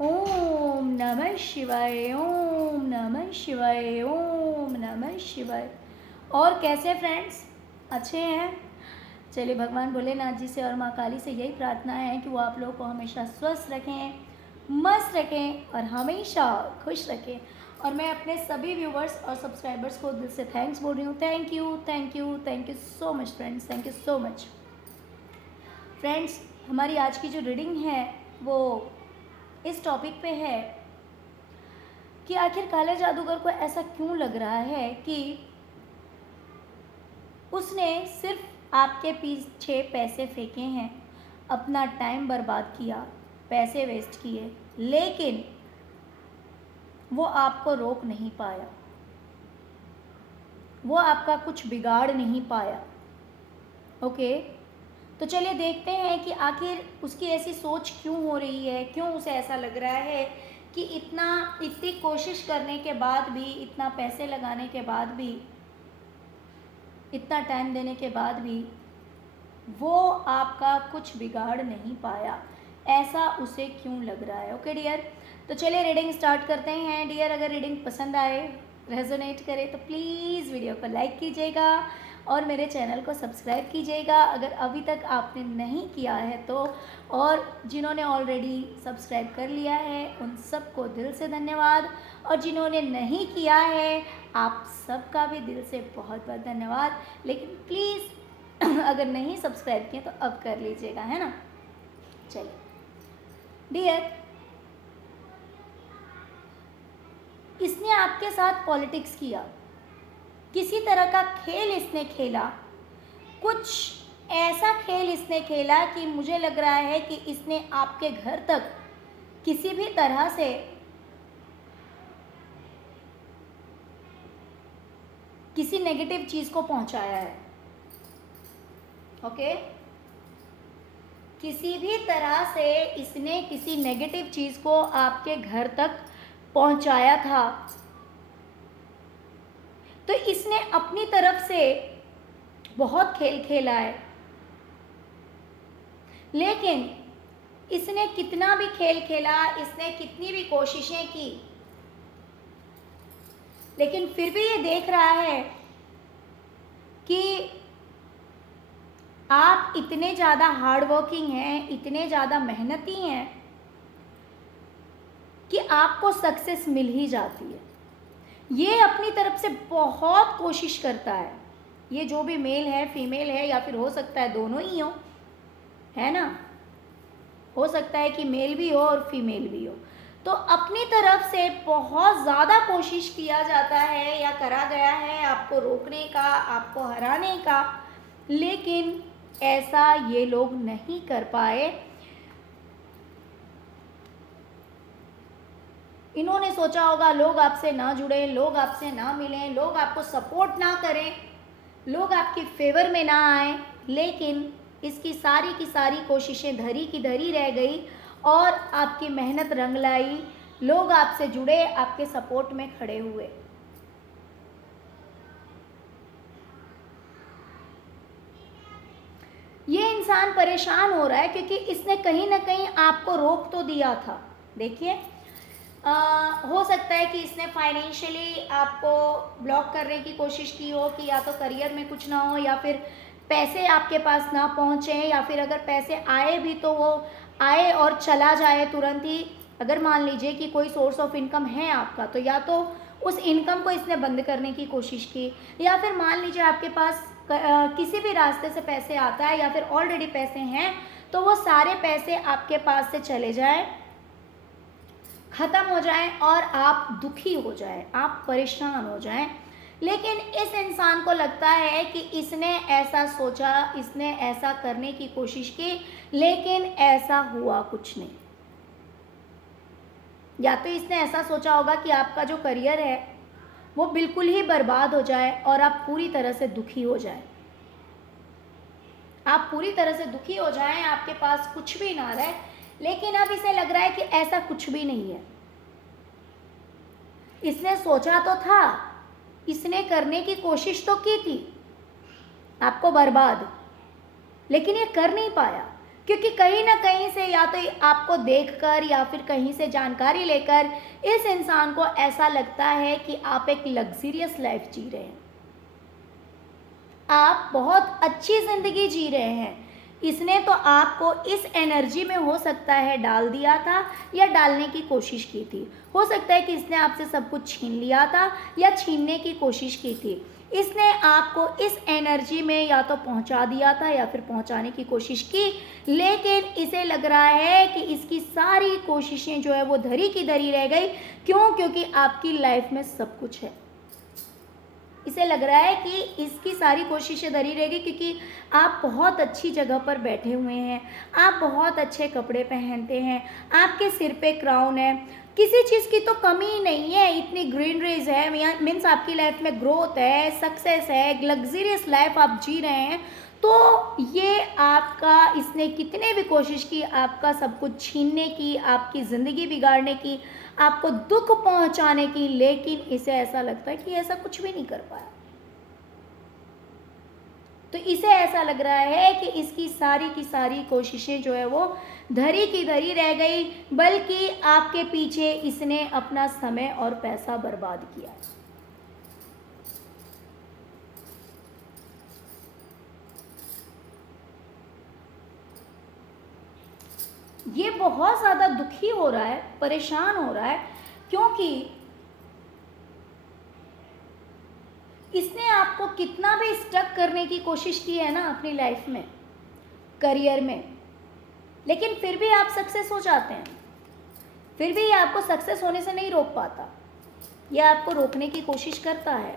ओम नमः शिवाय, ओम नमः शिवाय, ओम नमः शिवाय। और कैसे फ्रेंड्स, अच्छे हैं? चलिए, भगवान भोलेनाथ जी से और माँ काली से यही प्रार्थना है कि वो आप लोगों को हमेशा स्वस्थ रखें, मस्त रखें और हमेशा खुश रखें। और मैं अपने सभी व्यूवर्स और सब्सक्राइबर्स को दिल से थैंक्स बोल रही हूँ। Thank you, thank you, thank you so much friends, thank you so much. Friends, हमारी आज की जो रीडिंग है वो इस टॉपिक पे है कि आखिर काले जादूगर को ऐसा क्यों लग रहा है कि उसने सिर्फ आपके पीछे पैसे फेंके हैं, अपना टाइम बर्बाद किया, पैसे वेस्ट किए, लेकिन वो आपको रोक नहीं पाया, वो आपका कुछ बिगाड़ नहीं पाया। ओके, तो चलिए देखते हैं कि आखिर उसकी ऐसी सोच क्यों हो रही है, क्यों उसे ऐसा लग रहा है कि इतनी कोशिश करने के बाद भी, इतना पैसे लगाने के बाद भी, इतना टाइम देने के बाद भी वो आपका कुछ बिगाड़ नहीं पाया, ऐसा उसे क्यों लग रहा है। ओके डियर, तो चलिए रीडिंग स्टार्ट करते हैं। डियर, अगर रीडिंग पसंद आए, रेजोनेट करे तो प्लीज़ वीडियो को लाइक कीजिएगा और मेरे चैनल को सब्सक्राइब कीजिएगा अगर अभी तक आपने नहीं किया है तो। और जिन्होंने ऑलरेडी सब्सक्राइब कर लिया है उन सबको दिल से धन्यवाद, और जिन्होंने नहीं किया है आप सबका भी दिल से बहुत बहुत धन्यवाद। लेकिन प्लीज़ अगर नहीं सब्सक्राइब किए तो अब कर लीजिएगा, है ना। चलिए डियर, इसने आपके साथ पॉलिटिक्स किया, किसी तरह का खेल इसने खेला, कुछ ऐसा खेल इसने खेला कि मुझे लग रहा है कि इसने आपके घर तक किसी भी तरह से किसी नेगेटिव चीज को पहुंचाया है। ओके, किसी भी तरह से इसने किसी नेगेटिव चीज को आपके घर तक पहुंचाया था, तो इसने अपनी तरफ से बहुत खेल खेला है। लेकिन इसने कितना भी खेल खेला, इसने कितनी भी कोशिशें की, लेकिन फिर भी ये देख रहा है कि आप इतने ज़्यादा हार्ड वर्किंग हैं, इतने ज़्यादा मेहनती हैं कि आपको सक्सेस मिल ही जाती है। ये अपनी तरफ से बहुत कोशिश करता है। ये जो भी मेल है, फीमेल है, या फिर हो सकता है दोनों ही हो, है ना। हो सकता है कि मेल भी हो और फीमेल भी हो। तो अपनी तरफ से बहुत ज़्यादा कोशिश किया जाता है या करा गया है आपको रोकने का, आपको हराने का, लेकिन ऐसा ये लोग नहीं कर पाए। इन्होंने सोचा होगा लोग आपसे ना जुड़े, लोग आपसे ना मिलें, लोग आपको सपोर्ट ना करें, लोग आपके फेवर में ना आए, लेकिन इसकी सारी की सारी कोशिशें धरी की धरी रह गई और आपकी मेहनत रंग लाई। लोग आपसे जुड़े, आपके सपोर्ट में खड़े हुए। ये इंसान परेशान हो रहा है क्योंकि इसने कहीं ना कहीं आपको रोक तो दिया था। देखिए, हो सकता है कि इसने फाइनेंशियली आपको ब्लॉक करने की कोशिश की हो कि या तो करियर में कुछ ना हो, या फिर पैसे आपके पास ना पहुँचे, या फिर अगर पैसे आए भी तो वो आए और चला जाए तुरंत ही। अगर मान लीजिए कि कोई सोर्स ऑफ इनकम है आपका, तो या तो उस इनकम को इसने बंद करने की कोशिश की, या फिर मान लीजिए आपके पास किसी भी रास्ते से पैसे आता है या फिर ऑलरेडी पैसे हैं, तो वो सारे पैसे आपके पास से चले जाएं, ख़त्म हो जाएं और आप दुखी हो जाएं, आप परेशान हो जाएं। लेकिन इस इंसान को लगता है कि इसने ऐसा सोचा, इसने ऐसा करने की कोशिश की, लेकिन ऐसा हुआ कुछ नहीं। या तो इसने ऐसा सोचा होगा कि आपका जो करियर है वो बिल्कुल ही बर्बाद हो जाए और आप पूरी तरह से दुखी हो जाए, आप पूरी तरह से दुखी हो जाएं, आपके पास कुछ भी ना रहे। लेकिन अब इसे लग रहा है कि ऐसा कुछ भी नहीं है। इसने सोचा तो था, इसने करने की कोशिश तो की थी आपको बर्बाद, लेकिन ये कर नहीं पाया क्योंकि कहीं ना कहीं से या तो आपको देखकर या फिर कहीं से जानकारी लेकर इस इंसान को ऐसा लगता है कि आप एक लग्जरियस लाइफ जी रहे हैं, आप बहुत अच्छी ज़िंदगी जी रहे हैं। इसने तो आपको इस एनर्जी में हो सकता है डाल दिया था या डालने की कोशिश की थी। हो सकता है कि इसने आपसे सब कुछ छीन लिया था या छीनने की कोशिश की थी। इसने आपको इस एनर्जी में या तो पहुंचा दिया था या फिर पहुंचाने की कोशिश की, लेकिन इसे लग रहा है कि इसकी सारी कोशिशें जो है वो धरी की धरी रह गई। क्यों? क्योंकि आपकी लाइफ में सब कुछ है। इसे लग रहा है कि इसकी सारी कोशिशें धरी रहेगी क्योंकि आप बहुत अच्छी जगह पर बैठे हुए हैं, आप बहुत अच्छे कपड़े पहनते हैं, आपके सिर पे क्राउन है, किसी चीज़ की तो कमी ही नहीं है, इतनी ग्रीनरीज है, मीन्स आपकी लाइफ में ग्रोथ है, सक्सेस है, लग्जरियस लाइफ आप जी रहे हैं। तो ये आपका, इसने कितने भी कोशिश की आपका सब कुछ छीनने की, आपकी ज़िंदगी बिगाड़ने की, आपको दुख पहुंचाने की, लेकिन इसे ऐसा लगता है कि ऐसा कुछ भी नहीं कर पाया। तो इसे ऐसा लग रहा है कि इसकी सारी की सारी कोशिशें जो है वो धरी की धरी रह गई, बल्कि आपके पीछे इसने अपना समय और पैसा बर्बाद किया। ये बहुत ज़्यादा दुखी हो रहा है, परेशान हो रहा है, क्योंकि इसने आपको कितना भी स्टक करने की कोशिश की है ना अपनी लाइफ में, करियर में, लेकिन फिर भी आप सक्सेस हो जाते हैं। फिर भी ये आपको सक्सेस होने से नहीं रोक पाता। ये आपको रोकने की कोशिश करता है,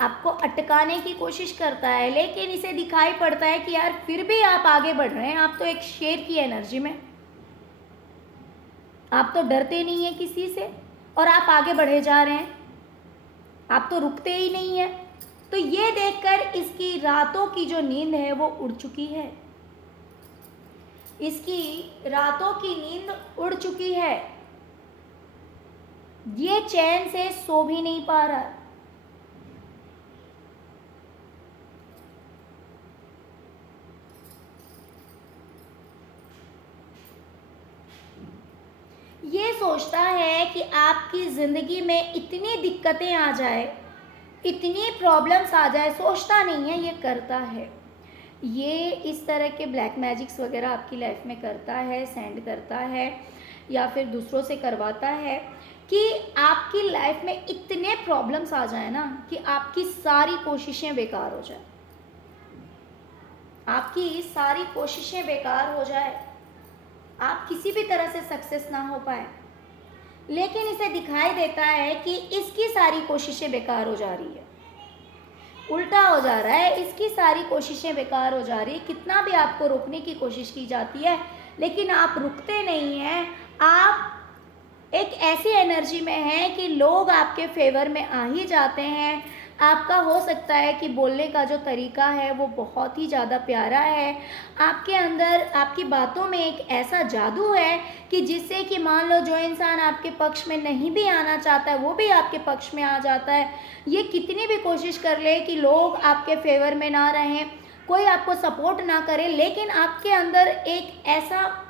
आपको अटकाने की कोशिश करता है, लेकिन इसे दिखाई पड़ता है कि यार फिर भी आप आगे बढ़ रहे हैं। आप तो एक शेर की एनर्जी में, आप तो डरते नहीं हैं किसी से और आप आगे बढ़े जा रहे हैं, आप तो रुकते ही नहीं हैं। तो ये देखकर इसकी रातों की जो नींद है वो उड़ चुकी है, इसकी रातों की नींद उड़ चुकी है। ये चैन से सो भी नहीं पा रहा। ये सोचता है कि आपकी ज़िंदगी में इतनी दिक्कतें आ जाए, इतनी प्रॉब्लम्स आ जाए, सोचता नहीं है, ये करता है। ये इस तरह के ब्लैक मैजिक्स वगैरह आपकी लाइफ में करता है, सेंड करता है या फिर दूसरों से करवाता है कि आपकी लाइफ में इतने प्रॉब्लम्स आ जाए ना कि आपकी सारी कोशिशें बेकार हो जाए, आपकी सारी कोशिशें बेकार हो जाए, आप किसी भी तरह से सक्सेस ना हो पाए। लेकिन इसे दिखाई देता है कि इसकी सारी कोशिशें बेकार हो जा रही है, उल्टा हो जा रहा है, इसकी सारी कोशिशें बेकार हो जा रही है। कितना भी आपको रोकने की कोशिश की जाती है, लेकिन आप रुकते नहीं हैं। आप एक ऐसी एनर्जी में हैं कि लोग आपके फेवर में आ ही जाते हैं। आपका हो सकता है कि बोलने का जो तरीका है वो बहुत ही ज़्यादा प्यारा है, आपके अंदर, आपकी बातों में एक ऐसा जादू है कि जिससे कि मान लो जो इंसान आपके पक्ष में नहीं भी आना चाहता है वो भी आपके पक्ष में आ जाता है। ये कितनी भी कोशिश कर ले कि लोग आपके फेवर में ना रहें, कोई आपको सपोर्ट ना करे, लेकिन आपके अंदर एक ऐसा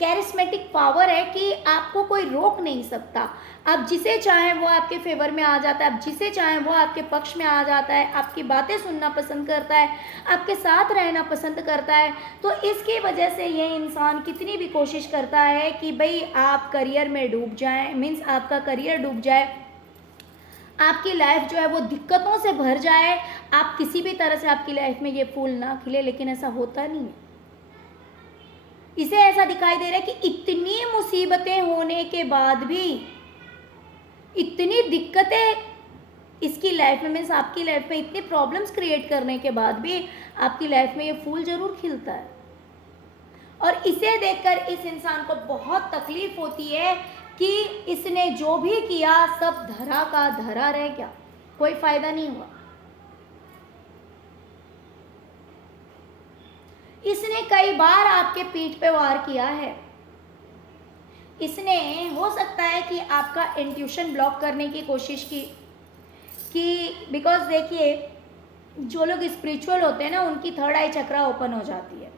कैरिस्मेटिक पावर है कि आपको कोई रोक नहीं सकता। आप जिसे चाहें वो आपके फेवर में आ जाता है, आप जिसे चाहें वो आपके पक्ष में आ जाता है, आपकी बातें सुनना पसंद करता है, आपके साथ रहना पसंद करता है। तो इसकी वजह से ये इंसान कितनी भी कोशिश करता है कि भाई आप करियर में डूब जाएं, मीन्स आपका करियर डूब जाए, आपकी लाइफ जो है वो दिक्कतों से भर जाए, आप किसी भी तरह से आपकी लाइफ में ये फूल ना खिले, लेकिन ऐसा होता नहीं है। इसे ऐसा दिखाई दे रहा है कि इतनी मुसीबतें होने के बाद भी, इतनी दिक्कतें इसकी लाइफ में, मीन्स आपकी लाइफ में इतनी प्रॉब्लम्स क्रिएट करने के बाद भी आपकी लाइफ में ये फूल जरूर खिलता है। और इसे देखकर इस इंसान को बहुत तकलीफ होती है कि इसने जो भी किया सब धरा का धरा रह गया, कोई फायदा नहीं हुआ। इसने कई बार आपके पीठ पे वार किया है। इसने, हो सकता है कि आपका इंट्यूशन ब्लॉक करने की कोशिश की कि बिकॉज देखिए जो लोग स्पिरिचुअल होते हैं ना, उनकी थर्ड आई चक्रा ओपन हो जाती है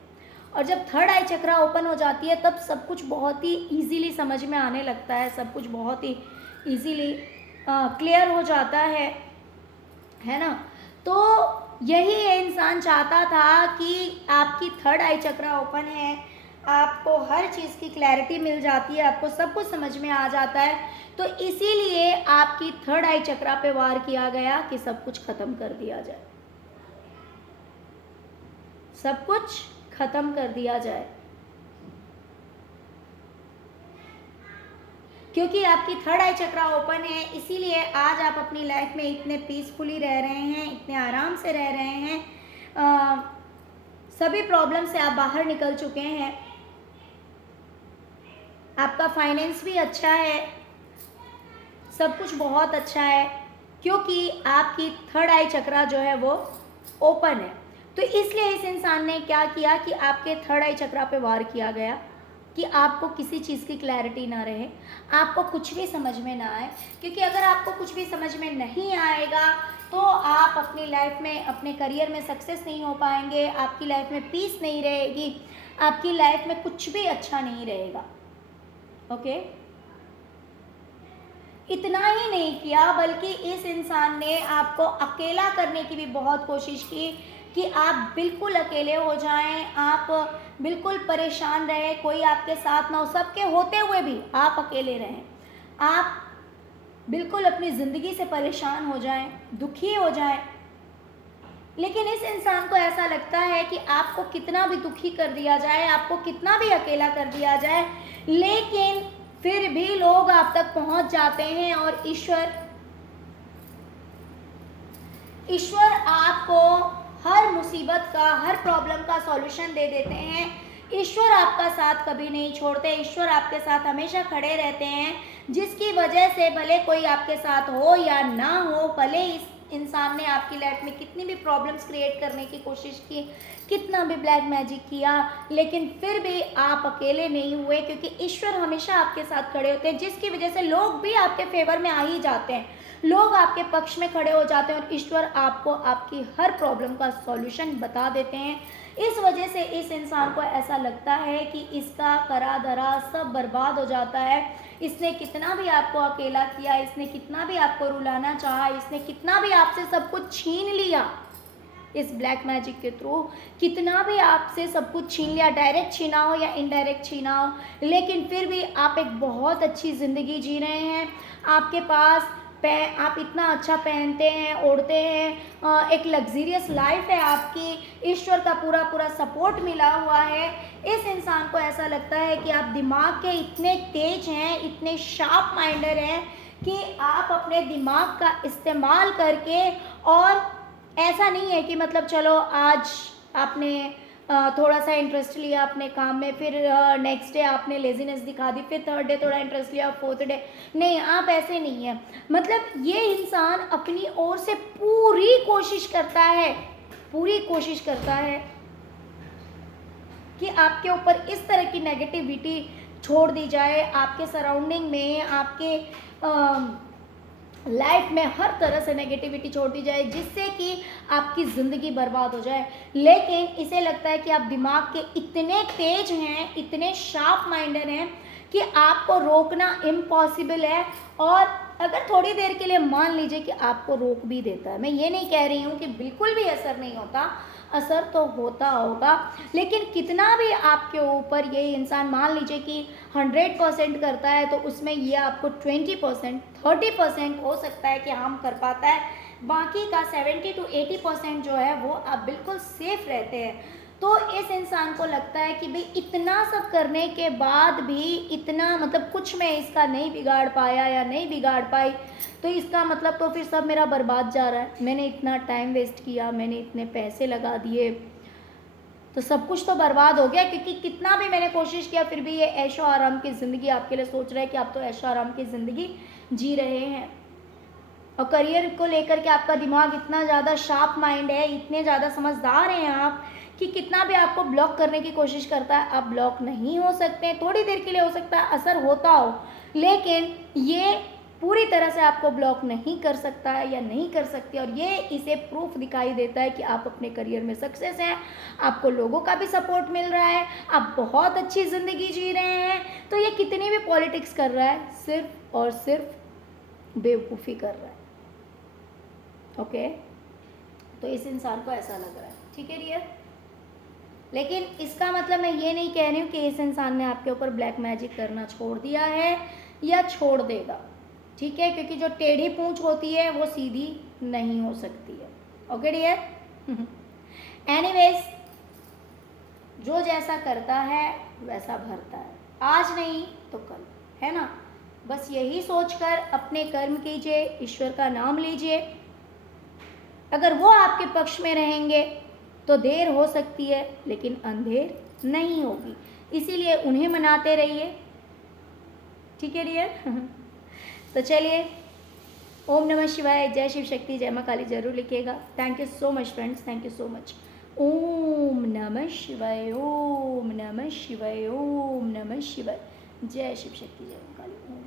और जब थर्ड आई चक्रा ओपन हो जाती है तब सब कुछ बहुत ही इजीली समझ में आने लगता है, सब कुछ बहुत ही इजीली क्लियर हो जाता है ना। तो यही ये इंसान चाहता था कि आपकी थर्ड आई चक्रा ओपन है, आपको हर चीज़ की क्लैरिटी मिल जाती है, आपको सब कुछ समझ में आ जाता है। तो इसीलिए आपकी थर्ड आई चक्रा पे वार किया गया कि सब कुछ खत्म कर दिया जाए, सब कुछ खत्म कर दिया जाए, क्योंकि आपकी थर्ड आई चक्रा ओपन है। इसीलिए आज आप अपनी लाइफ में इतने पीसफुली रह रहे हैं, इतने आराम से रह रहे हैं, सभी प्रॉब्लम से आप बाहर निकल चुके हैं, आपका फाइनेंस भी अच्छा है, सब कुछ बहुत अच्छा है, क्योंकि आपकी थर्ड आई चक्रा जो है वो ओपन है। तो इसलिए इस इंसान ने क्या किया कि आपके थर्ड आई चक्रा पे वार किया गया कि आपको किसी चीज़ की क्लैरिटी ना रहे, आपको कुछ भी समझ में ना आए, क्योंकि अगर आपको कुछ भी समझ में नहीं आएगा तो आप अपनी लाइफ में, अपने करियर में सक्सेस नहीं हो पाएंगे, आपकी लाइफ में पीस नहीं रहेगी, आपकी लाइफ में कुछ भी अच्छा नहीं रहेगा। ओके, इतना ही नहीं किया बल्कि इस इंसान ने आपको अकेला करने की भी बहुत कोशिश की कि आप बिल्कुल अकेले हो जाएं, आप बिल्कुल परेशान रहें, कोई आपके साथ ना हो, सबके होते हुए भी आप अकेले रहें, आप बिल्कुल अपनी ज़िंदगी से परेशान हो जाएं, दुखी हो जाएं। लेकिन इस इंसान को ऐसा लगता है कि आपको कितना भी दुखी कर दिया जाए, आपको कितना भी अकेला कर दिया जाए, लेकिन फिर भी लोग आप तक पहुंच जाते हैं और ईश्वर आपको हर मुसीबत का, हर प्रॉब्लम का सॉल्यूशन दे देते हैं। ईश्वर आपका साथ कभी नहीं छोड़ते, ईश्वर आपके साथ हमेशा खड़े रहते हैं, जिसकी वजह से भले कोई आपके साथ हो या ना हो, भले इस इंसान ने आपकी लाइफ में कितनी भी प्रॉब्लम्स क्रिएट करने की कोशिश की, कितना भी ब्लैक मैजिक किया, लेकिन फिर भी आप अकेले नहीं हुए, क्योंकि ईश्वर हमेशा आपके साथ खड़े होते हैं, जिसकी वजह से लोग भी आपके फेवर में आ ही जाते हैं, लोग आपके पक्ष में खड़े हो जाते हैं और ईश्वर आपको आपकी हर प्रॉब्लम का सॉल्यूशन बता देते हैं। इस वजह से इस इंसान को ऐसा लगता है कि इसका करा धरा सब बर्बाद हो जाता है, इसने कितना भी आपको अकेला किया, इसने कितना भी आपको रुलाना चाहा, इसने कितना भी आपसे सब कुछ छीन लिया, इस ब्लैक मैजिक के थ्रू कितना भी आपसे सब कुछ छीन लिया, डायरेक्ट छीना हो या इनडायरेक्ट छीना हो, लेकिन फिर भी आप एक बहुत अच्छी ज़िंदगी जी रहे हैं, आपके पास आप इतना अच्छा पहनते हैं, ओढ़ते हैं, एक लग्जरियस लाइफ है आपकी, ईश्वर का पूरा पूरा सपोर्ट मिला हुआ है। इस इंसान को ऐसा लगता है कि आप दिमाग के इतने तेज हैं, इतने शार्प माइंडर हैं कि आप अपने दिमाग का इस्तेमाल करके, और ऐसा नहीं है कि मतलब चलो आज आपने थोड़ा सा इंटरेस्ट लिया अपने काम में, फिर नेक्स्ट डे आपने लेजीनेस दिखा दी, फिर थर्ड डे थोड़ा इंटरेस्ट लिया, फोर्थ डे नहीं, आप ऐसे नहीं है। मतलब ये इंसान अपनी ओर से पूरी कोशिश करता है, पूरी कोशिश करता है कि आपके ऊपर इस तरह की नेगेटिविटी छोड़ दी जाए, आपके सराउंडिंग में, आपके लाइफ में हर तरह से नेगेटिविटी छोड़ दी जाए, जिससे कि आपकी ज़िंदगी बर्बाद हो जाए। लेकिन इसे लगता है कि आप दिमाग के इतने तेज हैं, इतने शार्प माइंडर हैं कि आपको रोकना इम्पॉसिबल है, और अगर थोड़ी देर के लिए मान लीजिए कि आपको रोक भी देता है, मैं ये नहीं कह रही हूँ कि बिल्कुल भी असर नहीं होता, असर तो होता होगा, लेकिन कितना भी आपके ऊपर ये इंसान मान लीजिए कि 100% करता है, तो उसमें ये आपको 20%, 30% हो सकता है कि हम कर पाता है, बाकी का 70 to 80% जो है वो आप बिल्कुल सेफ रहते हैं। तो इस इंसान को लगता है कि भाई इतना सब करने के बाद भी इतना, मतलब कुछ मैं इसका नहीं बिगाड़ पाया या नहीं बिगाड़ पाई, तो इसका मतलब तो फिर सब मेरा बर्बाद जा रहा है, मैंने इतना टाइम वेस्ट किया, मैंने इतने पैसे लगा दिए, तो सब कुछ तो बर्बाद हो गया, क्योंकि कितना भी मैंने कोशिश किया फिर भी ये ऐशो आराम की ज़िंदगी आपके लिए सोच रहे हैं कि आप तो ऐशो आराम की ज़िंदगी जी रहे हैं। और करियर को लेकर के आपका दिमाग इतना ज़्यादा शार्प माइंड है, इतने ज़्यादा समझदार हैं आप कि कितना भी आपको ब्लॉक करने की कोशिश करता है, आप ब्लॉक नहीं हो सकते। थोड़ी देर के लिए हो सकता है असर होता हो, लेकिन ये पूरी तरह से आपको ब्लॉक नहीं कर सकता है या नहीं कर सकती, और ये इसे प्रूफ दिखाई देता है कि आप अपने करियर में सक्सेस हैं, आपको लोगों का भी सपोर्ट मिल रहा है, आप बहुत अच्छी ज़िंदगी जी रहे हैं। तो ये कितनी भी पॉलिटिक्स कर रहा है, सिर्फ और सिर्फ बेवकूफ़ी कर रहा है। ओके, तो इस इंसान को ऐसा लग रहा है, ठीक है डियर। लेकिन इसका मतलब मैं ये नहीं कह रही हूँ कि इस इंसान ने आपके ऊपर ब्लैक मैजिक करना छोड़ दिया है या छोड़ देगा, ठीक है, क्योंकि जो टेढ़ी पूंछ होती है वो सीधी नहीं हो सकती है। Okay dear. एनीवेज, जो जैसा करता है वैसा भरता है, आज नहीं तो कल, है ना। बस यही सोचकर अपने कर्म कीजिए, ईश्वर का नाम लीजिए। अगर वो आपके पक्ष में रहेंगे तो देर हो सकती है लेकिन अंधेर नहीं होगी, इसीलिए उन्हें मनाते रहिए, ठीक है डियर। तो चलिए, ओम नमः शिवाय, जय शिव शक्ति, जय माँ काली जरूर लिखिएगा। Thank you so much friends, thank you so much. ओम नमः शिवाय, ओम नमः शिवाय, ओम नमः शिवाय, जय शिव शक्ति, जय माँ काली। ओम